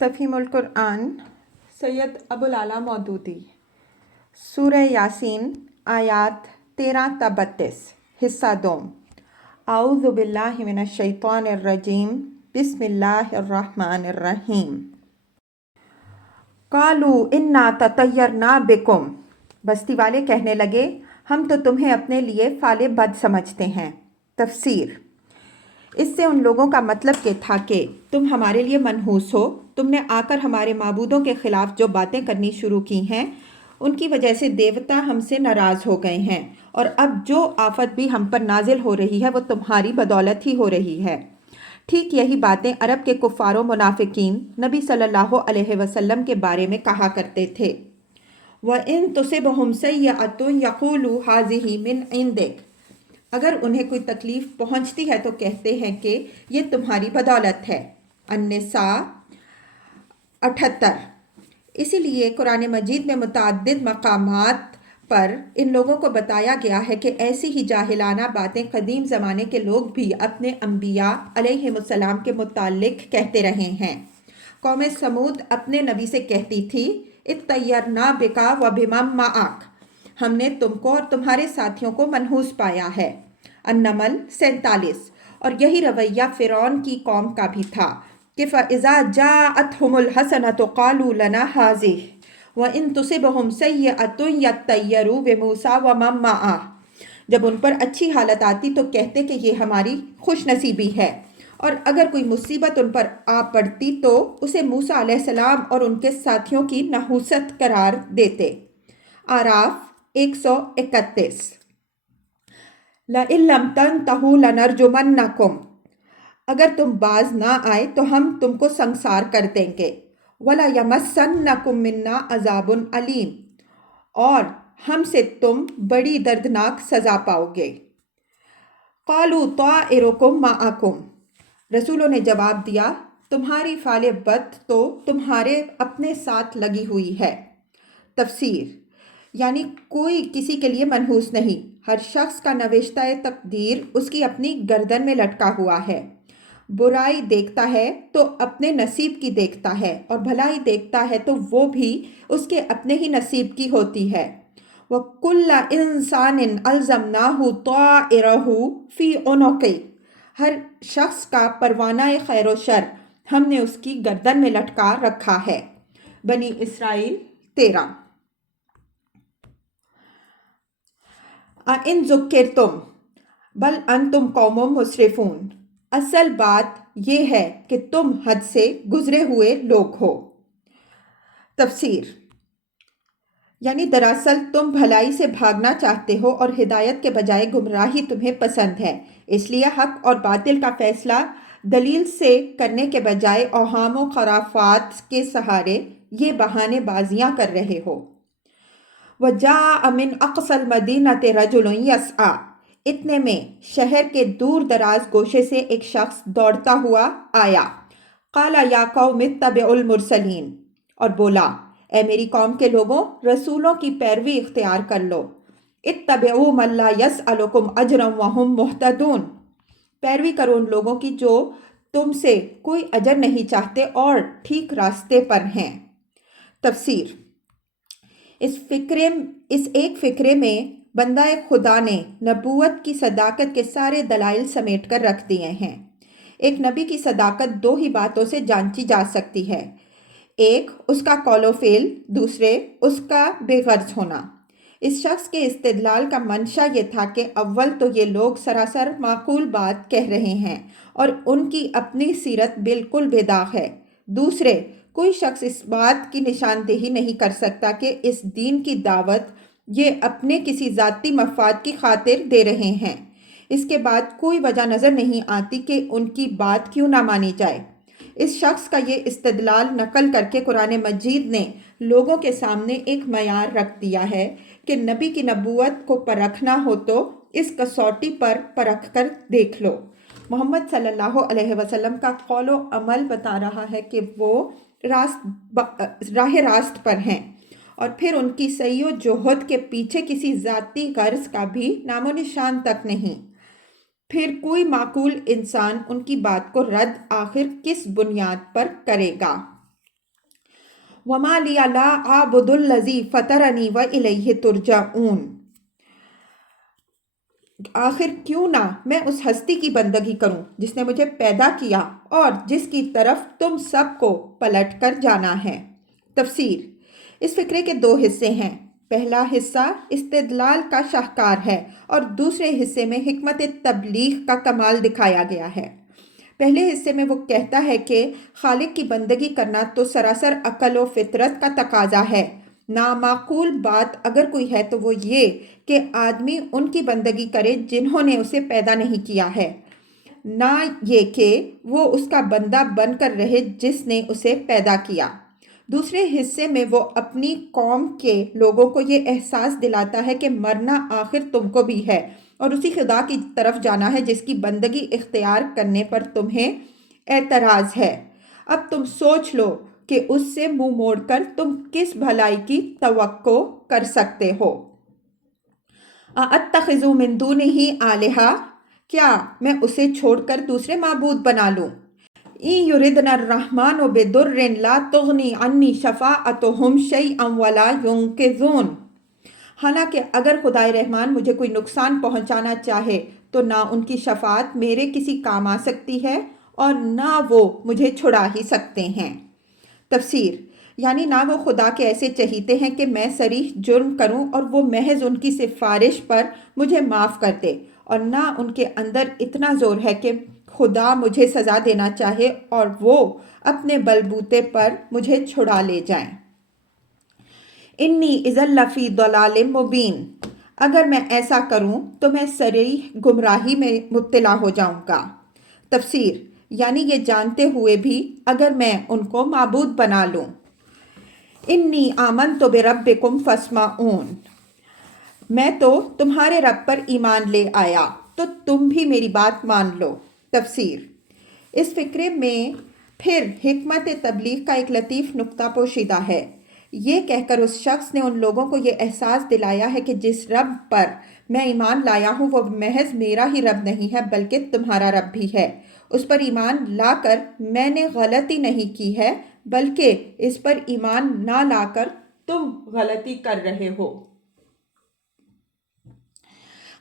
تفہیم القرآن سید ابوالعلا مودودی سورہ یاسین آیات 13 تا 32 حصہ دوم اعوذ باللہ من الشیطان الرجیم بسم اللہ الرحمن الرحیم قالوا انا تطیرنا بکم بستی والے کہنے لگے ہم تو تمہیں اپنے لیے فعل بد سمجھتے ہیں۔ تفسیر اس سے ان لوگوں کا مطلب یہ تھا کہ تم ہمارے لیے منحوس ہو، تم نے آ کر ہمارے معبودوں کے خلاف جو باتیں کرنی شروع کی ہیں ان کی وجہ سے دیوتا ہم سے ناراض ہو گئے ہیں، اور اب جو آفت بھی ہم پر نازل ہو رہی ہے وہ تمہاری بدولت ہی ہو رہی ہے۔ ٹھیک یہی باتیں عرب کے کفار و منافقین نبی صلی اللہ علیہ وسلم کے بارے میں کہا کرتے تھے۔ وَإِن تُصِبْهُمْ سَيِّئَةٌ يَقُولُوا هَٰذِهِ مِنْ عِندِكَ اگر انہیں کوئی تکلیف پہنچتی ہے تو کہتے ہیں کہ یہ تمہاری بدولت ہے۔ النساء 78۔ اسی لیے قرآن مجید میں متعدد مقامات پر ان لوگوں کو بتایا گیا ہے کہ ایسی ہی جاہلانہ باتیں قدیم زمانے کے لوگ بھی اپنے انبیاء علیہم السلام کے متعلق کہتے رہے ہیں۔ قوم سمود اپنے نبی سے کہتی تھی اطیرنا بکا وبمن معک ہم نے تم کو اور تمہارے ساتھیوں کو منحوس پایا ہے۔ النمل 47۔ اور یہی رویہ فرعون کی قوم کا بھی تھا کہ فَإِذَا جَاءَتْهُمُ الْحَسَنَةُ قَالُوا لَنَا هَٰذِهِ وَإِن تُصِبْهُمْ سَيِّئَةٌ يَطَّيَّرُوا بِمُوسَىٰ وَمَن مَّعَهُ جب ان پر اچھی حالت آتی تو کہتے کہ یہ ہماری خوش نصیبی ہے، اور اگر کوئی مصیبت ان پر آ پڑتی تو اسے موسیٰ علیہ السلام اور ان کے ساتھیوں کی نحوست قرار دیتے۔ اعراف 131۔ لَئِن لَّمْ تَنْتَهُوا لَنَرْجُمَنَّكُمْ اگر تم باز نہ آئے تو ہم تم کو سنسار کر دیں گے۔ وَلَيَمَسَّنَّكُم مِّنَّا عَذَابٌ أَلِيمٌ اور ہم سے تم بڑی دردناک سزا پاؤ گے۔ قَالُوا طَائِرُكُم مَّعَكُمْ رسولوں نے جواب دیا تمہاری فعل بد تو تمہارے اپنے ساتھ لگی ہوئی ہے۔ تفسیر یعنی کوئی کسی کے لیے منحوس نہیں، ہر شخص کا نوشتہ تقدیر اس کی اپنی گردن میں لٹکا ہوا ہے۔ برائی دیکھتا ہے تو اپنے نصیب کی دیکھتا ہے، اور بھلائی دیکھتا ہے تو وہ بھی اس کے اپنے ہی نصیب کی ہوتی ہے۔ وَكُلَّ إِنسَانٍ أَلْزَمْنَاهُ طَائِرَهُ فِي عُنُقِهِ ہر شخص کا پروانہ خیر و شر ہم نے اس کی گردن میں لٹکا رکھا ہے۔ بنی اسرائیل 13۔ اَإِن ذُكِّرْتُم بل انتم قوم مسرفون اصل بات یہ ہے کہ تم حد سے گزرے ہوئے لوگ ہو۔ تفسیر یعنی دراصل تم بھلائی سے بھاگنا چاہتے ہو اور ہدایت کے بجائے گمراہی تمہیں پسند ہے، اس لیے حق اور باطل کا فیصلہ دلیل سے کرنے کے بجائے اوہام و خرافات کے سہارے یہ بہانے بازیاں کر رہے ہو۔ وَجَاءَ مِنْ أَقْصَى الْمَدِينَةِ رَجُلٌ يَسْعَىٰ اتنے میں شہر کے دور دراز گوشے سے ایک شخص دوڑتا ہوا آیا۔ قَالَ يَا قَوْمِ اتَّبِعُوا الْمُرْسَلِينَ اور بولا اے میری قوم کے لوگوں رسولوں کی پیروی اختیار کر لو۔ اتَّبِعُوا مَن لَّا يَسْأَلُكُمْ أَجْرًا وَهُم مُّهْتَدُونَ پیروی کرو ان لوگوں کی جو تم سے کوئی اجر نہیں چاہتے اور ٹھیک راستے پر ہیں۔ تفسیر اس ایک فقرے میں بندہ خدا نے نبوت کی صداقت کے سارے دلائل سمیٹ کر رکھ دیے ہیں۔ ایک نبی کی صداقت دو ہی باتوں سے جانچی جا سکتی ہے، ایک اس کا قول و فعل، دوسرے اس کا بے غرض ہونا۔ اس شخص کے استدلال کا منشا یہ تھا کہ اول تو یہ لوگ سراسر معقول بات کہہ رہے ہیں اور ان کی اپنی سیرت بالکل بے داغ ہے، دوسرے کوئی شخص اس بات کی نشاندہی نہیں کر سکتا کہ اس دین کی دعوت یہ اپنے کسی ذاتی مفاد کی خاطر دے رہے ہیں، اس کے بعد کوئی وجہ نظر نہیں آتی کہ ان کی بات کیوں نہ مانی جائے۔ اس شخص کا یہ استدلال نقل کر کے قرآن مجید نے لوگوں کے سامنے ایک معیار رکھ دیا ہے کہ نبی کی نبوت کو پرکھنا ہو تو اس کسوٹی پر پرکھ کر دیکھ لو۔ محمد صلی اللہ علیہ وسلم کا قول و عمل بتا رہا ہے کہ وہ راہ راست پر ہیں، اور پھر ان کی سعی و جہد کے پیچھے کسی ذاتی غرض کا بھی نام و نشان تک نہیں۔ پھر کوئی معقول انسان ان کی بات کو رد آخر کس بنیاد پر کرے گا؟ وما لی لا اعبد الذی فطرنی والیہ ترجعون، آخر کیوں نہ میں اس ہستی کی بندگی کروں جس نے مجھے پیدا کیا اور جس کی طرف تم سب کو پلٹ کر جانا ہے۔ تفسیر: اس فقرے کے دو حصے ہیں۔ پہلا حصہ استدلال کا شاہکار ہے اور دوسرے حصے میں حکمت تبلیغ کا کمال دکھایا گیا ہے۔ پہلے حصے میں وہ کہتا ہے کہ خالق کی بندگی کرنا تو سراسر عقل و فطرت کا تقاضا ہے۔ نامعقول بات اگر کوئی ہے تو وہ یہ کہ آدمی ان کی بندگی کرے جنہوں نے اسے پیدا نہیں کیا ہے، نہ یہ کہ وہ اس کا بندہ بن کر رہے جس نے اسے پیدا کیا۔ دوسرے حصے میں وہ اپنی قوم کے لوگوں کو یہ احساس دلاتا ہے کہ مرنا آخر تم کو بھی ہے اور اسی خدا کی طرف جانا ہے جس کی بندگی اختیار کرنے پر تمہیں اعتراض ہے۔ اب تم سوچ لو کہ اس سے منہ موڑ کر تم کس بھلائی کی توقع کر سکتے ہو۔ اَأَتَّخِذُ مِن دُونِهِ آلِهَةً، کیا میں اسے چھوڑ کر دوسرے معبود بنا لوں؟ إِن يُرِدْنَ الرَّحْمَنُ بِضُرٍّ لَا تُغْنِ عَنِّي شَفَاعَتُهُمْ شَيْئًا وَلَا يُنقِذُونِ، حالانکہ اگر خدائے رحمان مجھے کوئی نقصان پہنچانا چاہے تو نہ ان کی شفاعت میرے کسی کام آ سکتی ہے اور نہ وہ مجھے چھڑا ہی سکتے ہیں۔ تفسیر: یعنی نہ وہ خدا کے ایسے چہیتے ہیں کہ میں صریح جرم کروں اور وہ محض ان کی سفارش پر مجھے معاف کر دے، اور نہ ان کے اندر اتنا زور ہے کہ خدا مجھے سزا دینا چاہے اور وہ اپنے بلبوتے پر مجھے چھڑا لے جائیں۔ انی اذا لفی ضلال مبین، اگر میں ایسا کروں تو میں صریح گمراہی میں مبتلا ہو جاؤں گا۔ تفسیر: یعنی یہ جانتے ہوئے بھی اگر میں ان کو معبود بنا لوں۔ انی آمنت بربکم فاسمعون، میں تو تمہارے رب پر ایمان لے آیا تو تم بھی میری بات مان لو۔ تفسیر: اس فقرے میں پھر حکمت تبلیغ کا ایک لطیف نکتہ پوشیدہ ہے۔ یہ کہہ کر اس شخص نے ان لوگوں کو یہ احساس دلایا ہے کہ جس رب پر میں ایمان لایا ہوں وہ محض میرا ہی رب نہیں ہے بلکہ تمہارا رب بھی ہے۔ اس پر ایمان لا کر میں نے غلطی نہیں کی ہے بلکہ اس پر ایمان نہ لا کر تم غلطی کر رہے ہو۔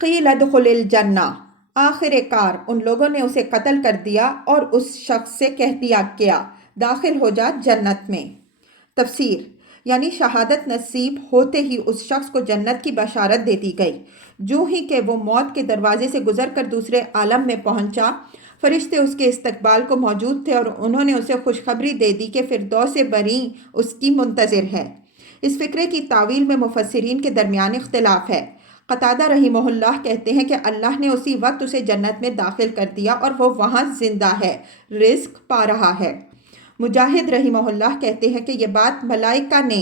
قیل ادخل الجنہ، آخر کار ان لوگوں نے اسے قتل کر دیا اور اس شخص سے کہہ دیا گیا داخل ہو جا جنت میں۔ تفسیر: یعنی شہادت نصیب ہوتے ہی اس شخص کو جنت کی بشارت دے دی گئی۔ جو ہی کہ وہ موت کے دروازے سے گزر کر دوسرے عالم میں پہنچا، فرشتے اس کے استقبال کو موجود تھے اور انہوں نے اسے خوشخبری دے دی کہ فردوس بریں اس کی منتظر ہے۔ اس فقرے کی تاویل میں مفسرین کے درمیان اختلاف ہے۔ قتادہ رحمہ اللہ کہتے ہیں کہ اللہ نے اسی وقت اسے جنت میں داخل کر دیا اور وہ وہاں زندہ ہے، رزق پا رہا ہے۔ مجاہد رحمہ اللہ کہتے ہیں کہ یہ بات ملائکہ نے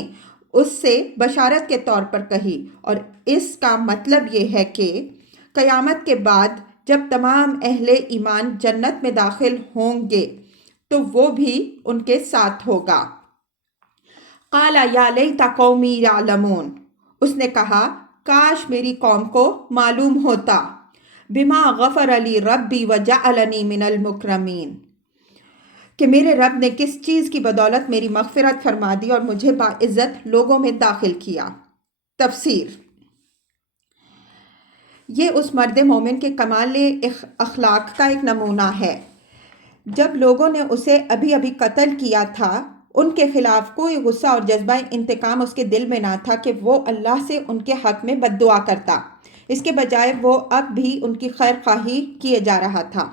اس سے بشارت کے طور پر کہی اور اس کا مطلب یہ ہے کہ قیامت کے بعد جب تمام اہل ایمان جنت میں داخل ہوں گے تو وہ بھی ان کے ساتھ ہوگا۔ قال یا لیت قومی یعلمون، اس نے کہا کاش میری قوم کو معلوم ہوتا، بما غفر لی ربی وجعلنی من المکرمین، کہ میرے رب نے کس چیز کی بدولت میری مغفرت فرما دی اور مجھے باعزت لوگوں میں داخل کیا۔ تفسیر: یہ اس مرد مومن کے کمال اخلاق کا ایک نمونہ ہے۔ جب لوگوں نے اسے ابھی ابھی قتل کیا تھا، ان کے خلاف کوئی غصہ اور جذبہ انتقام اس کے دل میں نہ تھا کہ وہ اللہ سے ان کے حق میں بد دعا کرتا۔ اس کے بجائے وہ اب بھی ان کی خیر خواہی کیے جا رہا تھا۔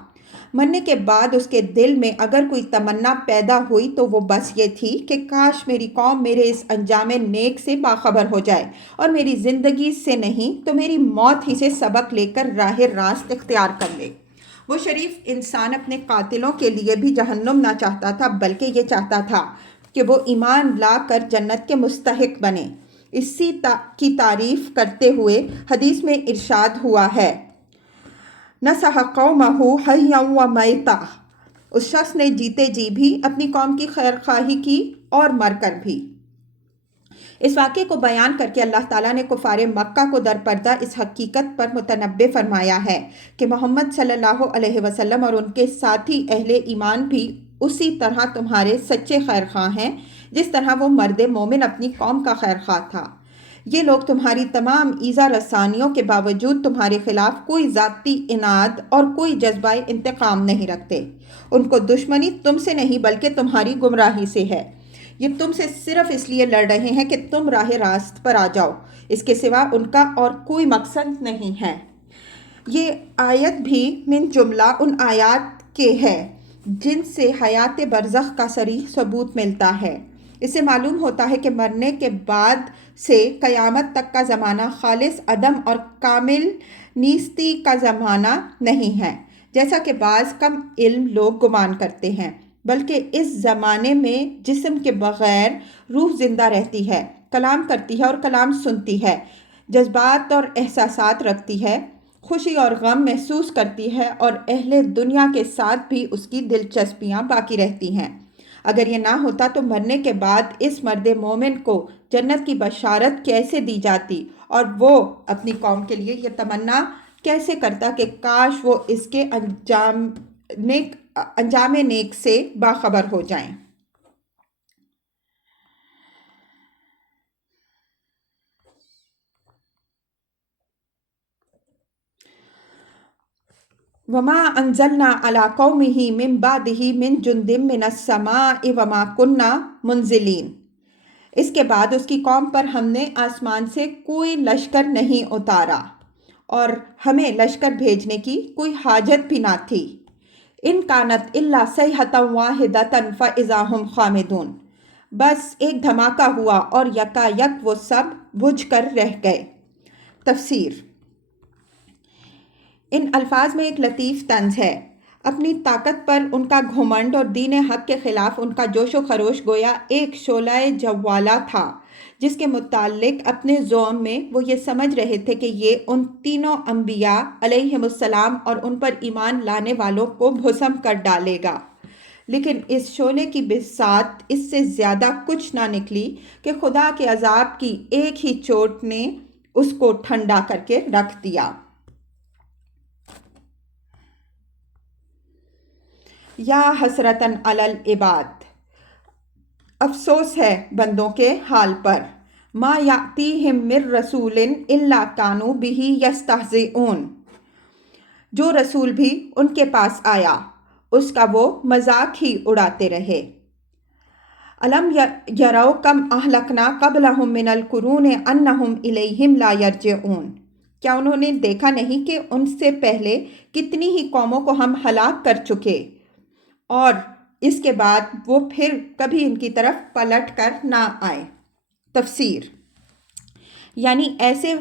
مرنے کے بعد اس کے دل میں اگر کوئی تمنا پیدا ہوئی تو وہ بس یہ تھی کہ کاش میری قوم میرے اس انجام نیک سے باخبر ہو جائے اور میری زندگی سے نہیں تو میری موت ہی سے سبق لے کر راہ راست اختیار کر لے۔ وہ شریف انسان اپنے قاتلوں کے لیے بھی جہنم نہ چاہتا تھا بلکہ یہ چاہتا تھا کہ وہ ایمان لا کر جنت کے مستحق بنے۔ اسی کی تعریف کرتے ہوئے حدیث میں ارشاد ہوا ہے، نصح قومہ حیا و میتا، اس شخص نے جیتے جی بھی اپنی قوم کی خیر خواہی کی اور مر کر بھی۔ اس واقعے کو بیان کر کے اللہ تعالیٰ نے کفار مکہ کو در پردہ اس حقیقت پر متنبہ فرمایا ہے کہ محمد صلی اللہ علیہ وسلم اور ان کے ساتھی اہل ایمان بھی اسی طرح تمہارے سچے خیر خواہ ہیں، جس طرح وہ مرد مومن اپنی قوم کا خیر خواہ تھا۔ یہ لوگ تمہاری تمام ایذا رسانیوں کے باوجود تمہارے خلاف کوئی ذاتی اناد اور کوئی جذبہ انتقام نہیں رکھتے۔ ان کو دشمنی تم سے نہیں بلکہ تمہاری گمراہی سے ہے۔ یہ تم سے صرف اس لیے لڑ رہے ہیں کہ تم راہ راست پر آ جاؤ، اس کے سوا ان کا اور کوئی مقصد نہیں ہے۔ یہ آیت بھی من جملہ ان آیات کے ہے جن سے حیات برزخ کا صریح ثبوت ملتا ہے۔ اس سے معلوم ہوتا ہے کہ مرنے کے بعد سے قیامت تک کا زمانہ خالص عدم اور کامل نیستی کا زمانہ نہیں ہے، جیسا کہ بعض کم علم لوگ گمان کرتے ہیں، بلکہ اس زمانے میں جسم کے بغیر روح زندہ رہتی ہے، کلام کرتی ہے اور کلام سنتی ہے، جذبات اور احساسات رکھتی ہے، خوشی اور غم محسوس کرتی ہے اور اہل دنیا کے ساتھ بھی اس کی دلچسپیاں باقی رہتی ہیں۔ اگر یہ نہ ہوتا تو مرنے کے بعد اس مرد مومن کو جنت کی بشارت کیسے دی جاتی اور وہ اپنی قوم کے لیے یہ تمنا کیسے کرتا کہ کاش وہ اس کے انجام نیک سے باخبر ہو جائیں۔ وما انزلنا على قومه من بعده من جند من السماء وما كنا منزلین۔ اس کے بعد اس کی قوم پر ہم نے آسمان سے کوئی لشکر نہیں اتارا اور ہمیں لشکر بھیجنے کی کوئی حاجت بھی نہ تھی۔ ان کانت الا صیحۃ واحدۃ فاذا هم خامدون۔ بس ایک دھماکہ ہوا اور یکا یک وہ سب بجھ کر رہ گئے۔ تفسیر۔ ان الفاظ میں ایک لطیف طنز ہے۔ اپنی طاقت پر ان کا گھمنڈ اور دین حق کے خلاف ان کا جوش و خروش گویا ایک شعلہ جوالا تھا، جس کے متعلق اپنے زعم میں وہ یہ سمجھ رہے تھے کہ یہ ان تینوں انبیاء علیہم السلام اور ان پر ایمان لانے والوں کو بھسم کر ڈالے گا، لیکن اس شعلے کی بساط اس سے زیادہ کچھ نہ نکلی کہ خدا کے عذاب کی ایک ہی چوٹ نے اس کو ٹھنڈا کر کے رکھ دیا۔ یا حسرتاً علی العباد، افسوس ہے بندوں کے حال پر، ما یأتیہم من رسول الا کانوا بہ یستہزئون، جو رسول بھی ان کے پاس آیا اس کا وہ مذاق ہی اڑاتے رہے۔ الم یروا کم اہلکنا قبلہم من القرون انہم الیہم لا یرجعون، کیا انہوں نے دیکھا نہیں کہ ان سے پہلے کتنی ہی قوموں کو ہم ہلاک کر چکے اور اس کے بعد وہ پھر کبھی ان کی طرف پلٹ کر نہ آئے۔ تفسیر۔ یعنی ایسے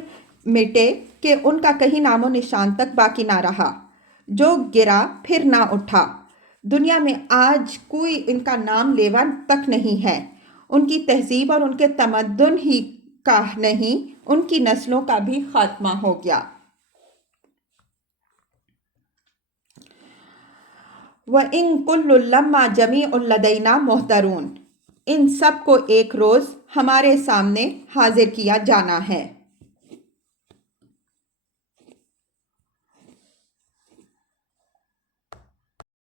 مٹے کہ ان کا کہیں نام و نشان تک باقی نہ رہا، جو گرا پھر نہ اٹھا۔ دنیا میں آج کوئی ان کا نام لیوا تک نہیں ہے، ان کی تہذیب اور ان کے تمدن ہی کا نہیں، ان کی نسلوں کا بھی خاتمہ ہو گیا۔ وَإِن كُلٌّ لَمَّا جَمِيعٌ لَدَيْنَا مُحْضَرُونَ، ان سب کو ایک روز ہمارے سامنے حاضر کیا جانا ہے۔